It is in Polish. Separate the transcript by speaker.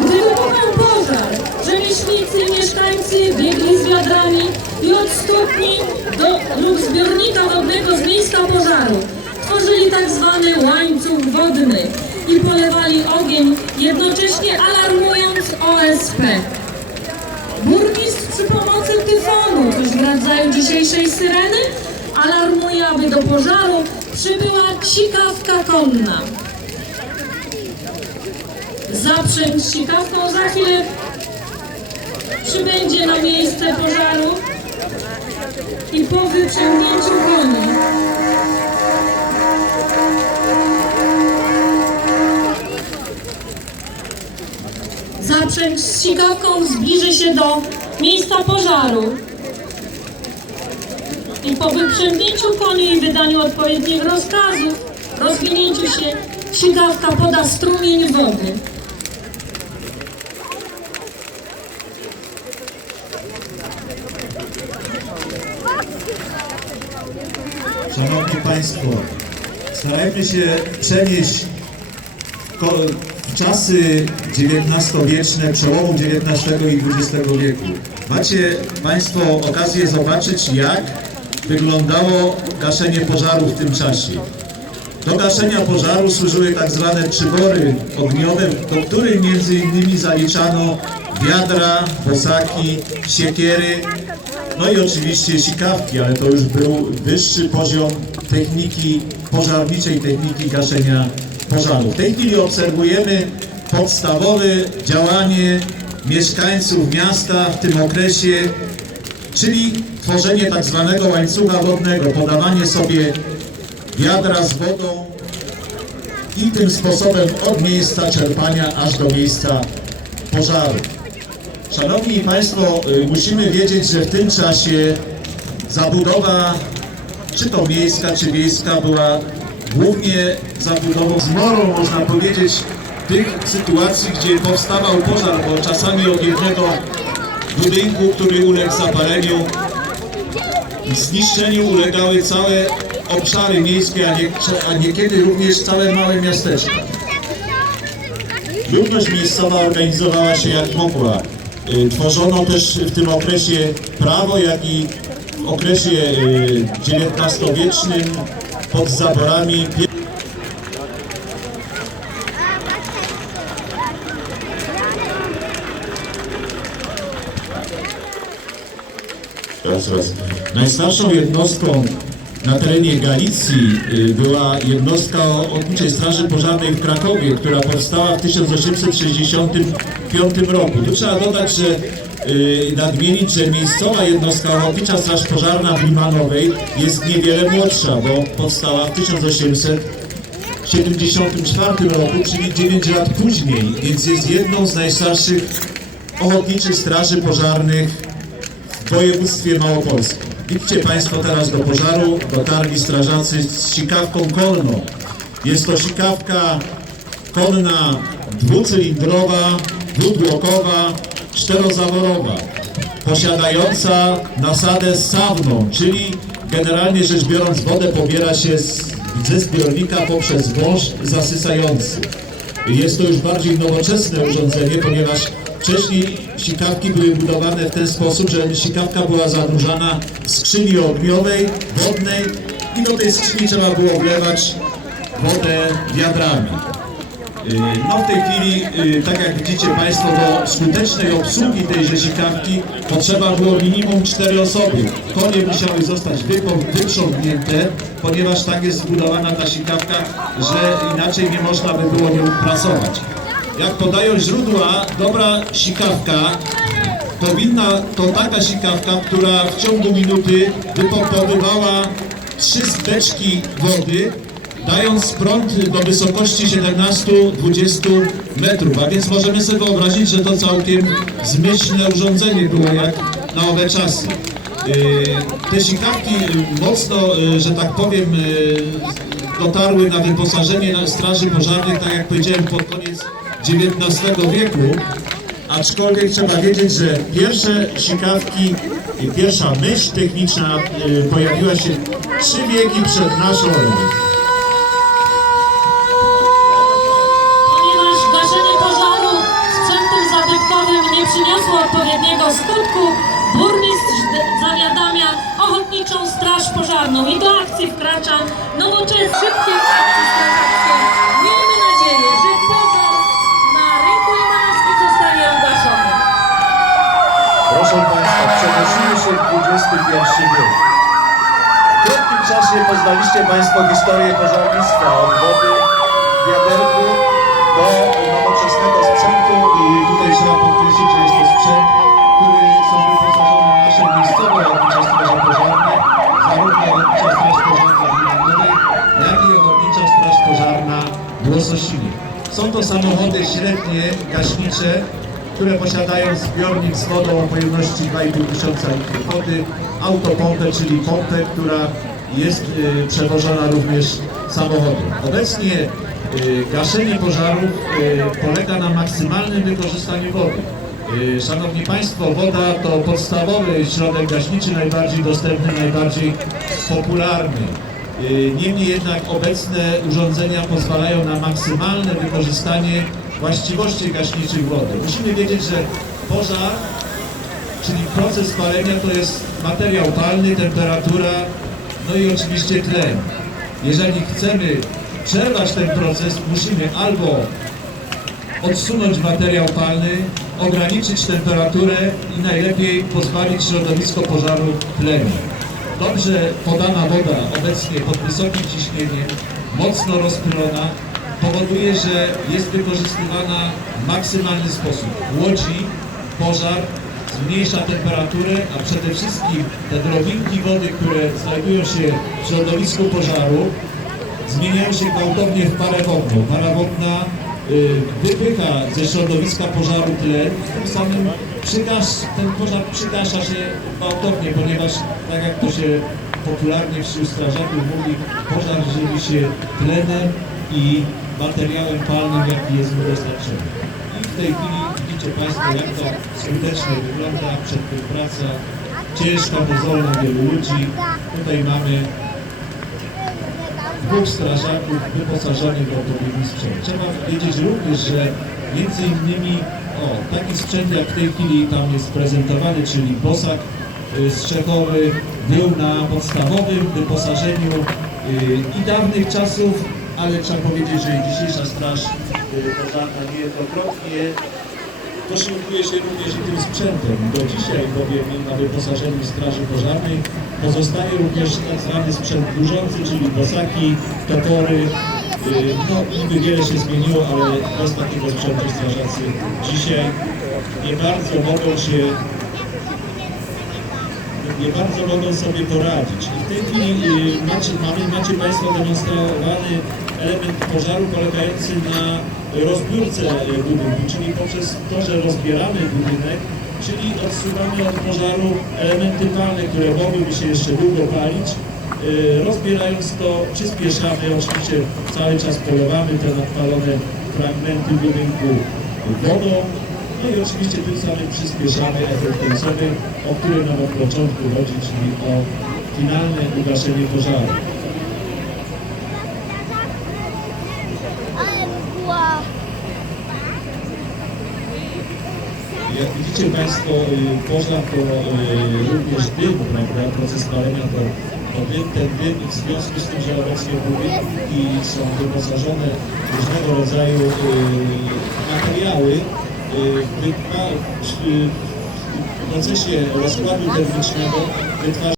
Speaker 1: Gdy wybuchał pożar, rzemieślnicy i mieszkańcy biegli z wiadrami i od studni do, lub zbiornika wodnego z miejsca pożaru. Tworzyli tak zwany łańcuch wodny i polewali ogień, jednocześnie alarmując OSP. Burmistrz przy pomocy tyfonu, coś w rodzaju dzisiejszej syreny, alarmuje, aby do pożaru przybyła sikawka konna. Zaprzęg z sikawką za chwilę przybędzie na miejsce pożaru i po wyprzęgnięciu koni Zaprzęg z sikawką zbliży się do miejsca pożaru. I po wyprzęgnięciu koni i wydaniu odpowiednich rozkazów, rozwinięciu się, sikawka poda strumień wody.
Speaker 2: Szanowni Państwo, starajmy się przenieść w czasy XIX-wieczne, przełomu XIX i XX wieku. Macie Państwo okazję zobaczyć, jak wyglądało gaszenie pożaru w tym czasie. Do gaszenia pożaru służyły tak zwane przybory ogniowe, do których między innymi zaliczano wiadra, bosaki, siekiery, no i oczywiście sikawki, ale to już był wyższy poziom techniki pożarniczej, techniki gaszenia pożaru. W tej chwili obserwujemy podstawowe działanie mieszkańców miasta w tym okresie, czyli tworzenie tak zwanego łańcucha wodnego, podawanie sobie wiadra z wodą i tym sposobem od miejsca czerpania aż do miejsca pożaru. Szanowni Państwo, y, musimy wiedzieć, że w tym czasie zabudowa, czy to miejska, czy wiejska, była głównie zabudową zmorą, można powiedzieć, tych sytuacji, gdzie powstawał pożar, bo czasami od jednego budynku, który uległ zapaleniu, zniszczeniu ulegały całe obszary miejskie, a, nie, a niekiedy również całe małe miasteczka. Ludność miejscowa organizowała się jak mogła. Y, Tworzono też w tym okresie prawo, jak i w okresie y, XIX-wiecznym pod zaborami. Raz, raz. Najstarszą jednostką na terenie Galicji y, była jednostka Ochotniczej Straży Pożarnej w Krakowie, która powstała w 1865 roku. Tu trzeba dodać, że y, nadmienić, że miejscowa jednostka Ochotnicza Straż Pożarna w Limanowej jest niewiele młodsza, bo powstała w 1874 roku, czyli 9 lat później, więc jest jedną z najstarszych ochotniczych straży pożarnych w województwie małopolskim. Widzicie Państwo teraz do pożaru dotarli strażacy z sikawką konną. Jest to sikawka konna dwucylindrowa, dwublokowa, czterozaworowa, posiadająca nasadę sawną, czyli generalnie rzecz biorąc wodę pobiera się z, ze zbiornika poprzez wąż zasysający. Jest to już bardziej nowoczesne urządzenie, ponieważ wcześniej sikawki były budowane w ten sposób, że sikawka była zanurzana w skrzyni ogniowej, wodnej i do tej skrzyni trzeba było wlewać wodę wiadrami. Yy, No w tej chwili, yy, tak jak widzicie Państwo, do skutecznej obsługi tejże sikawki potrzeba było minimum cztery osoby. Konie musiały zostać wyprzątnięte, ponieważ tak jest zbudowana ta sikawka, że inaczej nie można by było nią pracować. Jak podają źródła, dobra sikawka powinna, to taka sikawka, która w ciągu minuty wypompowywała trzy beczki wody, dając prąd do wysokości 17-20 metrów. A więc możemy sobie wyobrazić, że to całkiem zmyślne urządzenie było jak na owe czasy. Yy, Te sikawki mocno, yy, że tak powiem, yy, dotarły na wyposażenie straży pożarnych, tak jak powiedziałem, pod koniec XIX wieku, aczkolwiek trzeba wiedzieć, że pierwsze sikawki i pierwsza myśl techniczna y, pojawiła się trzy wieki przed naszą erą.
Speaker 1: Ponieważ gaszenie pożaru sprzętem zabytkowym nie przyniosło odpowiedniego skutku, burmistrz zawiadamia ochotniczą straż pożarną i do akcji wkracza nowoczesne szybkie akcje strażackie.
Speaker 2: XXI wiek. W krótkim czasie poznaliście Państwo historię pożarnictwa od wody wiaderku do nowoczesnego sprzętu i tutaj trzeba podkreślić, że jest to sprzęt, który są wyposażone nasze miejscowe ochotnicze pożarne, zarówno Ochotnicza Straż Pożarna w Limanowej, jak i Ochotnicza Straż Pożarna w Łososinie. Są to samochody średnie, gaśnicze, które posiadają zbiornik z wodą o pojemności 2,5 tysiąca litrów wody, autopompę, czyli pompę, która jest y, przewożona również samochodem. Obecnie y, gaszenie pożarów y, polega na maksymalnym wykorzystaniu wody. Y, Szanowni Państwo, woda to podstawowy środek gaśniczy, najbardziej dostępny, najbardziej popularny. Y, Niemniej jednak obecne urządzenia pozwalają na maksymalne wykorzystanie właściwości gaśniczych wody. Musimy wiedzieć, że pożar, czyli proces palenia to jest materiał palny, temperatura, no i oczywiście tlen. Jeżeli chcemy przerwać ten proces, musimy albo odsunąć materiał palny, ograniczyć temperaturę i najlepiej pozbawić środowisko pożaru tlenu. Dobrze podana woda, obecnie pod wysokim ciśnieniem, mocno rozpylona, powoduje, że jest wykorzystywana w maksymalny sposób. Łodzi pożar, zmniejsza temperaturę, a przede wszystkim te drobinki wody, które znajdują się w środowisku pożaru, zmieniają się gwałtownie w parę wodną. Para wodna y, wypycha ze środowiska pożaru tlen, tym samym przygasz, ten pożar przygasza się gwałtownie, ponieważ tak jak to się popularnie wśród strażaków mówi, pożar żywi się tlenem i materiałem palnym, jaki jest dostarczony. I w tej chwili widzicie Państwo, jak to skutecznie wygląda, przed tym praca ciężka, mozolna wielu ludzi. Tutaj mamy dwóch strażaków wyposażonych w odpowiedni sprzęt. Trzeba wiedzieć również, że między innymi o, taki sprzęt jak w tej chwili tam jest prezentowany, czyli bosak y, strzechowy był na podstawowym wyposażeniu y, i dawnych czasów, ale trzeba powiedzieć, że dzisiejsza straż y, pożarna niejednokrotnie posiłkuje się również tym sprzętem. Do dzisiaj bowiem na wyposażeniu Straży Pożarnej pozostaje również tak zwany sprzęt burzący, czyli bosaki, topory. Yy, No niby wiele się zmieniło, ale bez takiego sprzętu strażacy dzisiaj nie bardzo mogą się nie bardzo mogą sobie poradzić. I w tej chwili y, macie, mamy, macie Państwo demonstrowany element pożaru polegający na rozbiórce y, budynku, czyli poprzez to, że rozbieramy budynek, czyli odsuwamy od pożaru elementy palne, które mogłyby się jeszcze długo palić. Y, Rozbierając to, przyspieszamy, oczywiście cały czas polowamy te nadpalone fragmenty budynku wodą, no i oczywiście tym samym przyspieszamy efekt końcowy, o który nam od początku chodzi, czyli o finalne ugaszenie pożaru.
Speaker 3: Ale mgła.
Speaker 2: Jak widzicie Państwo, y, pożar to y, również dym, prawda? Proces palenia to, dym, ten dym w związku z tym, że obecnie budynki są wyposażone w różnego rodzaju y, materiały, w procesie rozkładu termicznego wytwarza